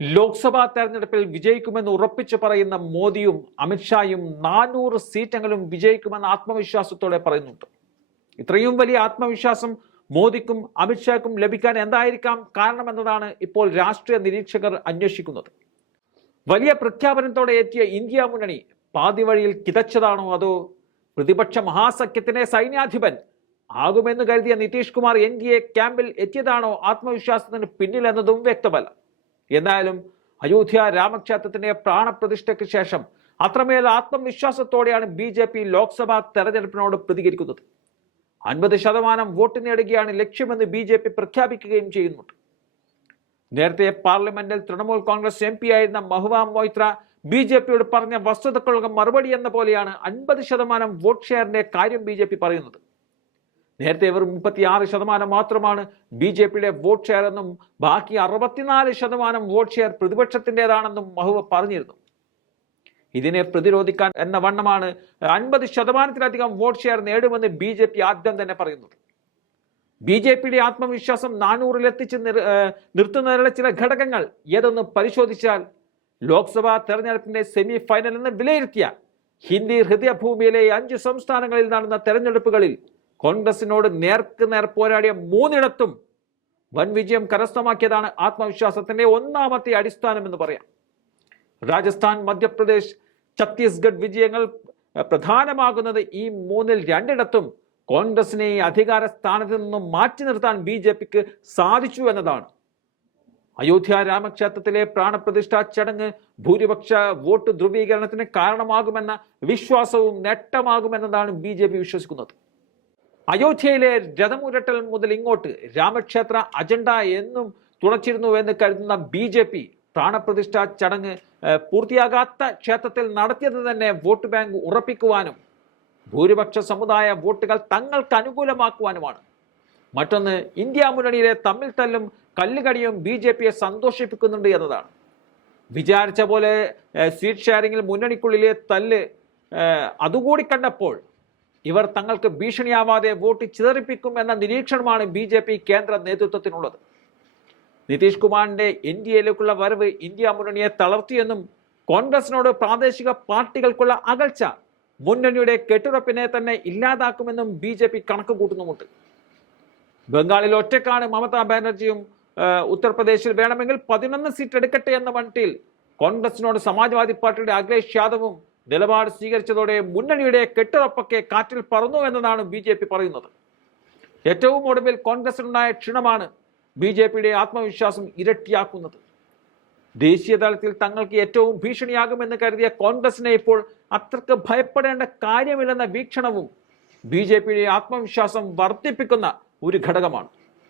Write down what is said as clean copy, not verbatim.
ലോക്സഭാ തെരഞ്ഞെടുപ്പിൽ വിജയിക്കുമെന്ന് ഉറപ്പിച്ചു പറയുന്ന മോദിയും അമിത്ഷായും 400 സീറ്റെങ്കിലും വിജയിക്കുമെന്ന ആത്മവിശ്വാസത്തോടെ പറയുന്നുണ്ട്. ഇത്രയും വലിയ ആത്മവിശ്വാസം മോദിക്കും അമിത്ഷായ്ക്കും ലഭിക്കാൻ എന്തായിരിക്കാം കാരണമെന്നതാണ് ഇപ്പോൾ രാഷ്ട്രീയ നിരീക്ഷകർ അന്വേഷിക്കുന്നത്. വലിയ പ്രഖ്യാപനത്തോടെ എത്തിയ ഇന്ത്യ മുന്നണി പാതി വഴിയിൽ കിതച്ചതാണോ, അതോ പ്രതിപക്ഷ മഹാസഖ്യത്തിലെ സൈന്യാധിപൻ ആകുമെന്ന് കരുതിയ നിതീഷ് കുമാർ NDA ക്യാമ്പിൽ എത്തിയതാണോ ആത്മവിശ്വാസത്തിന് പിന്നിലെന്നതും വ്യക്തമല്ല. എന്തായാലും അയോധ്യ രാമക്ഷേത്രത്തിന്റെ പ്രാണപ്രതിഷ്ഠയ്ക്ക് ശേഷം അത്രമേൽ ആത്മവിശ്വാസത്തോടെയാണ് BJP ലോക്സഭാ തെരഞ്ഞെടുപ്പിനോട് പ്രതികരിക്കുന്നത്. 50% വോട്ട് നേടുകയാണ് ലക്ഷ്യമെന്ന് BJP പ്രഖ്യാപിക്കുകയും ചെയ്യുന്നുണ്ട്. നേരത്തെ പാർലമെന്റിൽ തൃണമൂൽ കോൺഗ്രസ് MP ആയിരുന്ന മഹുവ മൊയ്ത്ര BJPയോട് പറഞ്ഞ വസ്തുതകൾക്ക് മറുപടി എന്ന പോലെയാണ് 50% വോട്ട് ഷെയറിന്റെ കാര്യം BJP പറയുന്നത്. നേരത്തെ ഇവർ 36% മാത്രമാണ് BJPയുടെ വോട്ട് ഷെയർ എന്നും ബാക്കി 64% വോട്ട് ഷെയർ പ്രതിപക്ഷത്തിൻ്റെതാണെന്നും മഹുവ പറഞ്ഞിരുന്നു. ഇതിനെ പ്രതിരോധിക്കാൻ എന്ന വണ്ണമാണ് 50%-ലധികം വോട്ട് ഷെയർ നേടുമെന്ന് BJP ആദ്യം തന്നെ പറയുന്നത്. BJPയുടെ ആത്മവിശ്വാസം 400-ലെത്തിച്ച് നിർത്തുന്നതിനുള്ള ചില ഘടകങ്ങൾ ഏതെന്ന് പരിശോധിച്ചാൽ ലോക്സഭാ തെരഞ്ഞെടുപ്പിന്റെ സെമി ഫൈനൽ എന്ന് വിലയിരുത്തിയ ഹിന്ദി ഹൃദയഭൂമിയിലെ 5 സംസ്ഥാനങ്ങളിൽ നടന്ന തെരഞ്ഞെടുപ്പുകളിൽ കോൺഗ്രസിനോട് നേർക്കുനേർ പോരാടിയ 3ഇടത്തും വൻ വിജയം കരസ്ഥമാക്കിയതാണ് ആത്മവിശ്വാസത്തിന്റെ ഒന്നാമത്തെ അടിസ്ഥാനം എന്ന് പറയാം. രാജസ്ഥാൻ, മധ്യപ്രദേശ്, ഛത്തീസ്ഗഡ് വിജയങ്ങൾ പ്രധാനമാകുന്നത് ഈ 3-ൽ 2ഇടത്തും കോൺഗ്രസിനെ അധികാര സ്ഥാനത്ത് നിന്നും മാറ്റി നിർത്താൻ BJPക്ക് സാധിച്ചു എന്നതാണ്. അയോധ്യ രാമക്ഷേത്രത്തിലെ പ്രാണപ്രതിഷ്ഠാ ചടങ്ങ് ഭൂരിപക്ഷ വോട്ട് ധ്രുവീകരണത്തിന് കാരണമാകുമെന്ന വിശ്വാസവും നേട്ടമാകുമെന്നതാണ് BJP വിശ്വസിക്കുന്നത്. അയോധ്യയിലെ രഥമുരട്ടൽ മുതൽ ഇങ്ങോട്ട് രാമക്ഷേത്ര അജണ്ട എന്നും തുണച്ചിരുന്നുവെന്ന് കരുതുന്ന BJP പ്രാണപ്രതിഷ്ഠാ ചടങ്ങ് പൂർത്തിയാകാത്ത ക്ഷേത്രത്തിൽ നടത്തിയത് തന്നെ വോട്ട് ബാങ്ക് ഉറപ്പിക്കുവാനും ഭൂരിപക്ഷ സമുദായ വോട്ടുകൾ തങ്ങൾക്ക് അനുകൂലമാക്കുവാനുമാണ്. മറ്റൊന്ന്, ഇന്ത്യ മുന്നണിയിലെ തമ്മിൽ തല്ലും കല്ലുകടിയും BJPയെ സന്തോഷിപ്പിക്കുന്നുണ്ട് എന്നതാണ്. വിചാരിച്ച പോലെ സീറ്റ് ഷെയറിംഗിൽ മുന്നണിക്കുള്ളിലെ തല്ല് അതുകൂടി കണ്ടപ്പോൾ ഇവർ തങ്ങൾക്ക് ഭീഷണിയാവാതെ വോട്ട് ചിതറിപ്പിക്കും എന്ന നിരീക്ഷണമാണ് BJP കേന്ദ്ര നേതൃത്വത്തിനുള്ളത്. നിതീഷ് കുമാറിന്റെ NDAയിലേക്കുള്ള വരവ് ഇന്ത്യ മുന്നണിയെ തളർത്തിയെന്നും കോൺഗ്രസിനോട് പ്രാദേശിക പാർട്ടികൾക്കുള്ള അകൽച്ച മുന്നണിയുടെ കെട്ടുറപ്പിനെ തന്നെ ഇല്ലാതാക്കുമെന്നും BJP കണക്ക് കൂട്ടുന്നുമുണ്ട്. ബംഗാളിൽ ഒറ്റക്കാണ് മമതാ ബാനർജിയും ഉത്തർപ്രദേശിൽ വേണമെങ്കിൽ 11 സീറ്റ് എടുക്കട്ടെ എന്ന മട്ടിൽ കോൺഗ്രസിനോട് സമാജ്വാദി പാർട്ടിയുടെ അഖിലേഷ് യാദവും നിലപാട് സ്വീകരിച്ചതോടെ മുന്നണിയുടെ കെട്ടുറപ്പൊക്കെ കാറ്റിൽ പറന്നു എന്നതാണ് BJP പറയുന്നത്. ഏറ്റവും ഒടുവിൽ കോൺഗ്രസിനുണ്ടായ ക്ഷീണമാണ് BJPയുടെ ആത്മവിശ്വാസം ഇരട്ടിയാക്കുന്നത്. ദേശീയ തലത്തിൽ തങ്ങൾക്ക് ഏറ്റവും ഭീഷണിയാകുമെന്ന് കരുതിയ കോൺഗ്രസിനെ ഇപ്പോൾ അത്രക്ക് ഭയപ്പെടേണ്ട കാര്യമില്ലെന്ന വീക്ഷണവും BJPയുടെ ആത്മവിശ്വാസം വർദ്ധിപ്പിക്കുന്ന ഒരു ഘടകമാണ്.